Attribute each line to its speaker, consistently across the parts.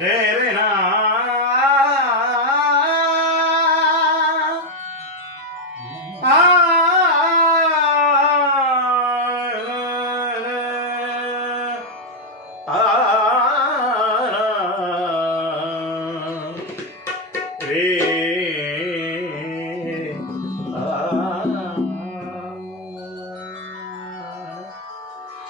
Speaker 1: Dere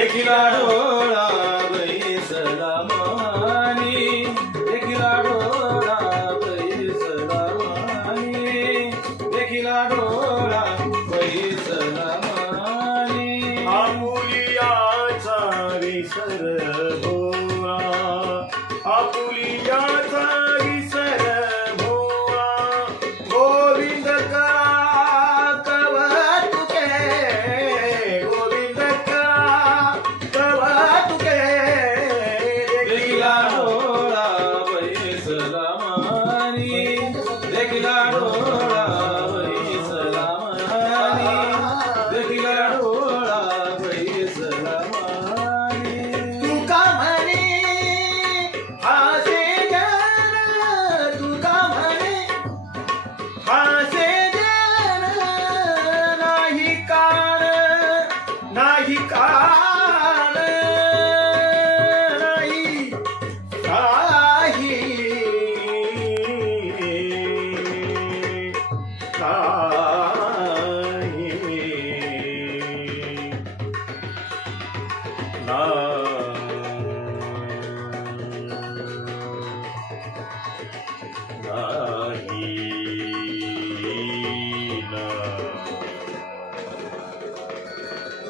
Speaker 1: देखिला
Speaker 2: डोळा बैसला मानी देखिला डोळा बैसला मानी देखिला डोळा बैसला मानी
Speaker 1: आमुलियाचा विसर हो.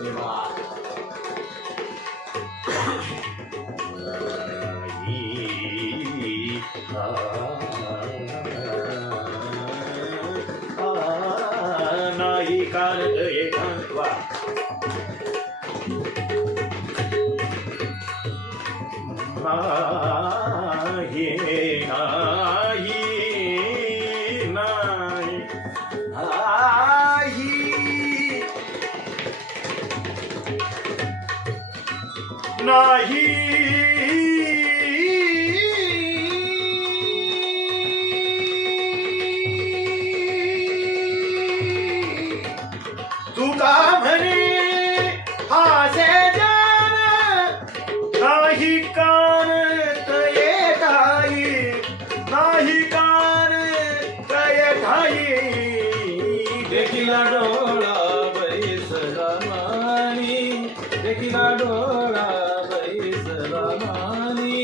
Speaker 1: Nirvana. कार हे नाई नाई आई नाही देखिला
Speaker 2: डोळा बैस रामानी देखिला डोळा बैस रामानी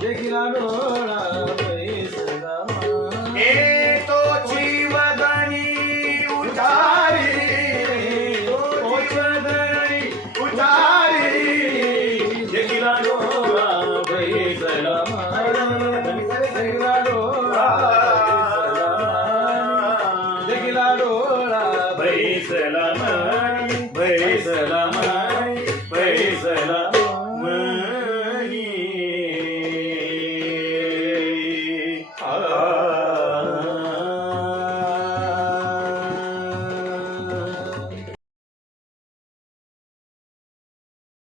Speaker 2: देखिला डोळा बैस रामानी हे
Speaker 1: तो जीवदानी उधारी तो जीवदानी उधारी देखिला डोळा बैस रामानी